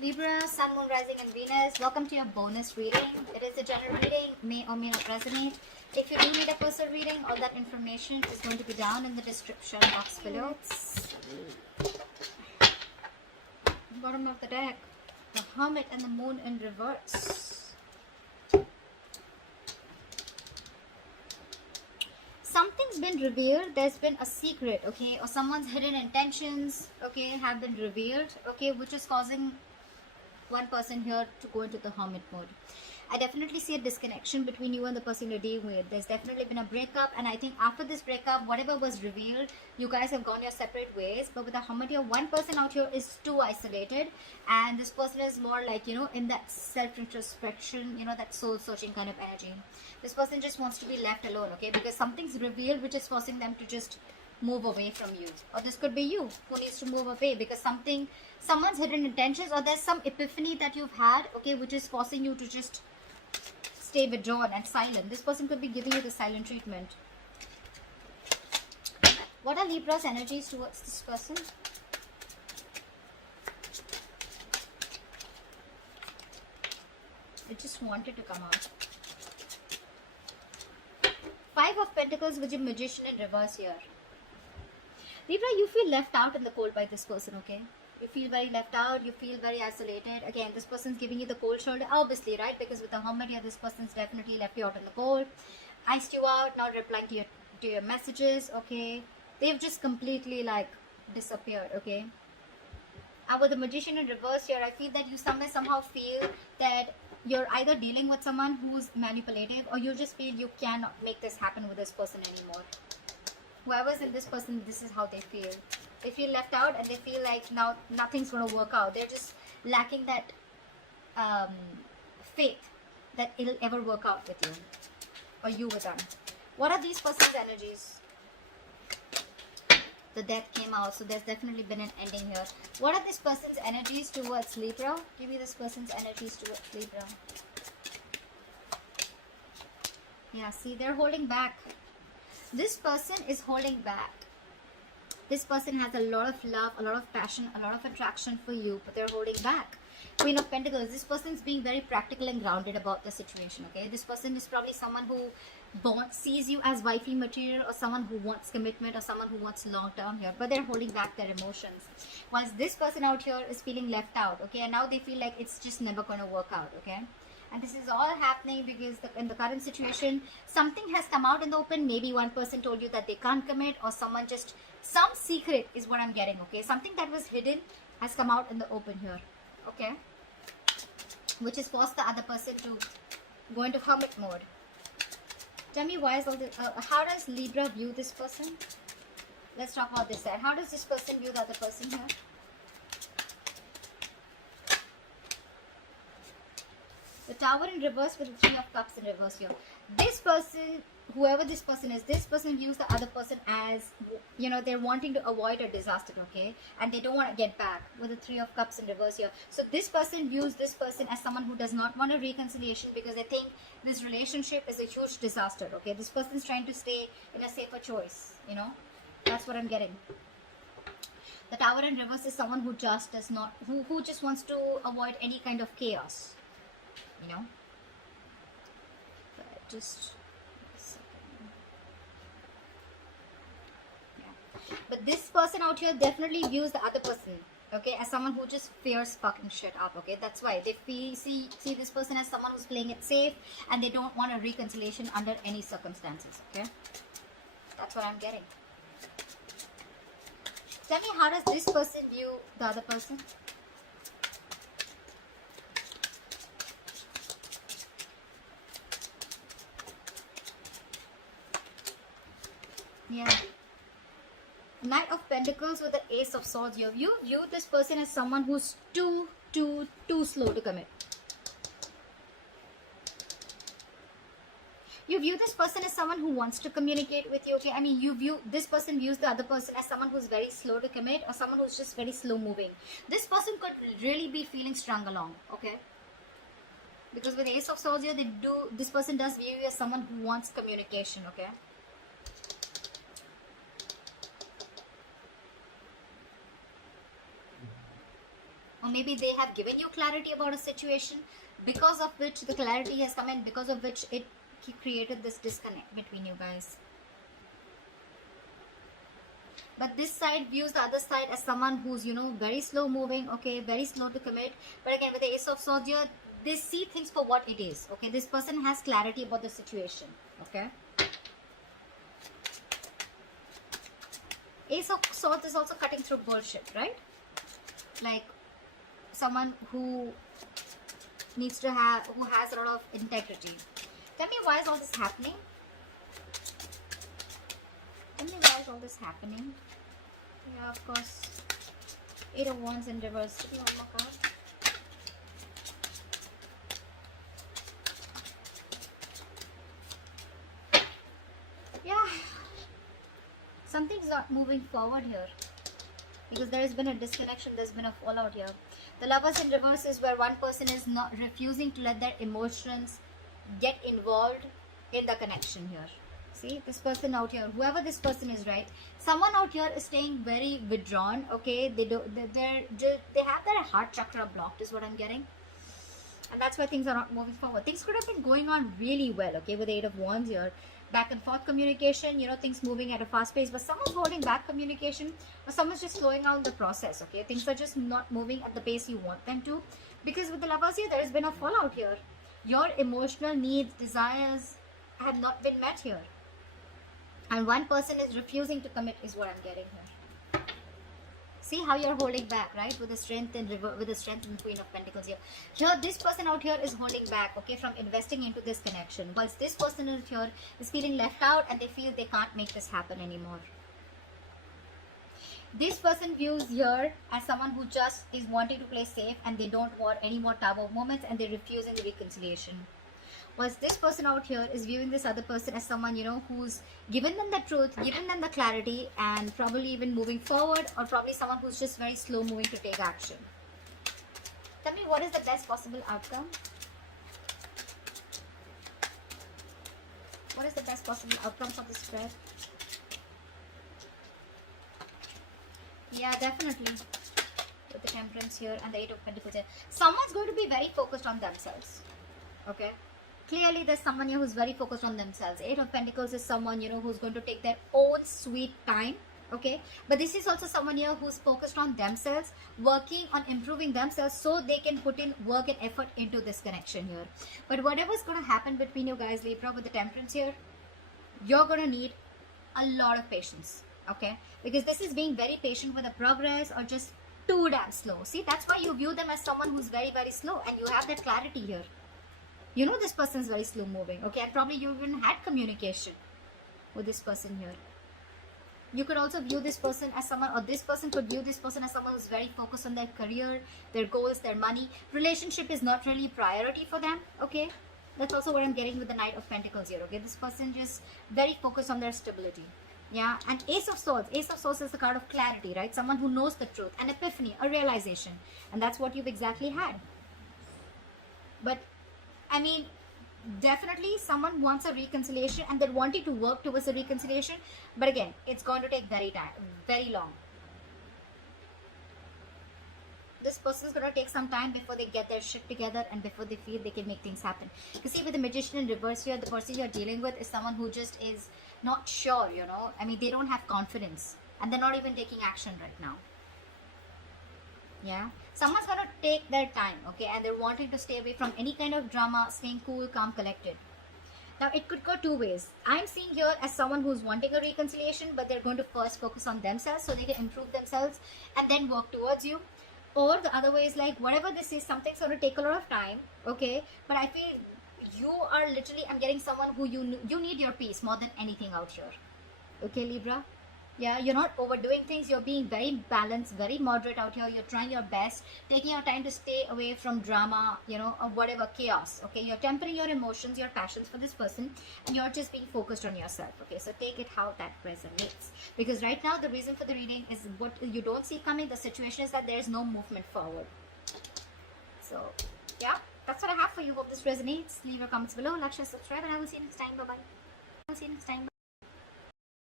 Libra, Sun, Moon, Rising, and Venus. Welcome to your bonus reading. It is a general reading, may or may not resonate. If you do need a personal reading, all that information is going to be down in the description box below. Bottom of the deck, the Hermit and the Moon in reverse. Something's been revealed. There's been a secret, okay, or someone's hidden intentions, okay, have been revealed, okay, which is causing one person here to go into the hermit mode. I definitely see a disconnection between you and the person you're dealing with. There's definitely been a breakup, and I think after this breakup, whatever was revealed, you guys have gone your separate ways. But with the hermit here, one person out here is too isolated, and this person is more like, you know, in that self-introspection, you know, that soul-searching kind of energy. This person just wants to be left alone, okay, because something's revealed which is forcing them to just move away from you. Or this could be you who needs to move away because someone's hidden intentions, or there's some epiphany that you've had, okay, which is forcing you to just stay withdrawn and silent. This person could be giving you the silent treatment. What are Libra's energies towards this person? It just wanted to come out. Five of Pentacles with your Magician in reverse here. Libra, you feel left out in the cold by this person, okay? You feel very left out, you feel very isolated. Again, this person's giving you the cold shoulder, obviously, right? Because with the Hermit here, this person's definitely left you out in the cold, iced you out, not replying to your messages, okay? They've just completely, like, disappeared, okay? And with the Magician in reverse here, I feel that you somehow feel that you're either dealing with someone who's manipulative, or you just feel you cannot make this happen with this person anymore. Whoever's in this person, this is how they feel. They feel left out, and they feel like now nothing's going to work out. They're just lacking that faith that it'll ever work out with you, or you with them. What are these person's energies? The Death came out, so there's definitely been an ending here. What are this person's energies towards Libra? Give me this person's energies towards Libra. Yeah, see, they're holding back. This person is holding back. This person has a lot of love, a lot of passion, a lot of attraction for you, but they're holding back. Queen of Pentacles, this person's being very practical and grounded about the situation, okay? This person is probably someone who sees you as wifey material, or someone who wants commitment, or someone who wants long-term here, but they're holding back their emotions. Whilst this person out here is feeling left out, okay? And now they feel like it's just never going to work out, okay? And this is all happening because in the current situation, something has come out in the open. Maybe one person told you that they can't commit, or someone just, some secret is what I'm getting, okay? Something that was hidden has come out in the open here, okay? Which has forced the other person to go into hermit mode. Tell me, why is all this, how does Libra view this person? Let's talk about this side. How does this person view the other person here? The Tower in reverse with the Three of Cups in reverse here. This person, whoever this person is, this person views the other person as, you know, they're wanting to avoid a disaster, okay? And they don't want to get back with the Three of Cups in reverse here. So this person views this person as someone who does not want a reconciliation, because they think this relationship is a huge disaster, okay? This person's trying to stay in a safer choice, you know? That's what I'm getting. The Tower in reverse is someone who just does not, who just wants to avoid any kind of chaos. You know, but just a second. Yeah. But this person out here definitely views the other person, okay, as someone who just fears fucking shit up, okay? That's why they see this person as someone who's playing it safe, and they don't want a reconciliation under any circumstances, okay? That's what I'm getting. Tell me, how does this person view the other person? Yeah. Knight of Pentacles with the Ace of Swords. You view this person as someone who's too slow to commit. You view this person as someone who wants to communicate with you, okay? I mean, this person views the other person as someone who's very slow to commit, or someone who's just very slow moving. This person could really be feeling strung along, okay? Because with Ace of Swords here, this person does view you as someone who wants communication, okay? or maybe they have given you clarity about a situation, because of which the clarity has come in, because of which it created this disconnect between you guys. But this side views the other side as someone who's, you know, very slow moving, okay, very slow to commit. But again, with the Ace of Swords here, they see things for what it is, okay. This person has clarity about the situation, okay. Ace of Swords is also cutting through bullshit, right? Like someone who needs to have, who has a lot of integrity. Tell me, why is all this happening? Tell me, why is all this happening? Yeah, of course. 8 of Wands in reverse. Give me one more card. Yeah. Something's not moving forward here. Because there has been a disconnection, there's been a fallout here. The Lovers in reverse is where one person is not refusing to let their emotions get involved in the connection here. See, this person out here, whoever this person is, right? Someone out here is staying very withdrawn, okay? They have their heart chakra blocked, is what I'm getting. And that's why things are not moving forward. Things could have been going on really well, okay, with the 8 of Wands here. Back and forth communication, you know, things moving at a fast pace, but someone's holding back communication, or someone's just slowing down the process, okay? Things are just not moving at the pace you want them to, because with the Lovers here, there has been a fallout here. Your emotional needs, desires have not been met here, and one person is refusing to commit, is what I'm getting here. See how you're holding back, right? With the Strength and Queen of Pentacles here. Here, this person out here is holding back, okay, from investing into this connection. Whilst this person out here is feeling left out and they feel they can't make this happen anymore. This person views here as someone who just is wanting to play safe, and they don't want any more taboo moments, and they're refusing the reconciliation. Whilst this person out here is viewing this other person as someone, you know, who's given them the truth, given them the clarity, and probably even moving forward, or probably someone who's just very slow moving to take action. Tell me, what is the best possible outcome? What is the best possible outcome for this spread? Yeah, definitely. With the Temperance here and the 8 of Pentacles here. Someone's going to be very focused on themselves, okay? Clearly, there's someone here who's very focused on themselves. 8 of Pentacles is someone, you know, who's going to take their own sweet time, okay? But this is also someone here who's focused on themselves, working on improving themselves so they can put in work and effort into this connection here. But whatever's going to happen between you guys, Libra, with the Temperance here, you're going to need a lot of patience, okay? Because this is being very patient with the progress, or just too damn slow. See, that's why you view them as someone who's very, very slow, and you have that clarity here. You know this person is very slow moving, okay? And probably you even had communication with this person here. You could also view this person as someone, or this person could view this person as someone who's very focused on their career, their goals, their money. Relationship is not really priority for them, okay? That's also what I'm getting with the Knight of Pentacles here, okay? This person just very focused on their stability. Yeah, and Ace of Swords. Ace of Swords is the card of clarity, right? Someone who knows the truth, an epiphany, a realization. And that's what you've exactly had. But I mean, definitely someone wants a reconciliation, and they're wanting to work towards a reconciliation. But again, it's going to take very long. This person is going to take some time before they get their shit together, and before they feel they can make things happen. You see, with the Magician in reverse here, the person you're dealing with is someone who just is not sure, you know. I mean, they don't have confidence, and they're not even taking action right now. Yeah, someone's gonna take their time, okay, and they're wanting to stay away from any kind of drama, staying cool, calm, collected. Now, it could go two ways. I'm seeing here as someone who's wanting a reconciliation, but they're going to first focus on themselves so they can improve themselves and then work towards you. Or the other way is like, whatever this is, something's going to take a lot of time, okay, but I feel you are literally, I'm getting someone who you need your peace more than anything out here, okay, Libra? Yeah, you're not overdoing things. You're being very balanced, very moderate out here. You're trying your best, taking your time to stay away from drama, you know, or whatever chaos, okay? You're tempering your emotions, your passions for this person, and you're just being focused on yourself, okay? So take it how that resonates. Because right now, the reason for the reading is what you don't see coming. The situation is that there's no movement forward. So, yeah, that's what I have for you. Hope this resonates. Leave your comments below, like, share, subscribe, and I will see you next time. Bye-bye. I'll see you next time.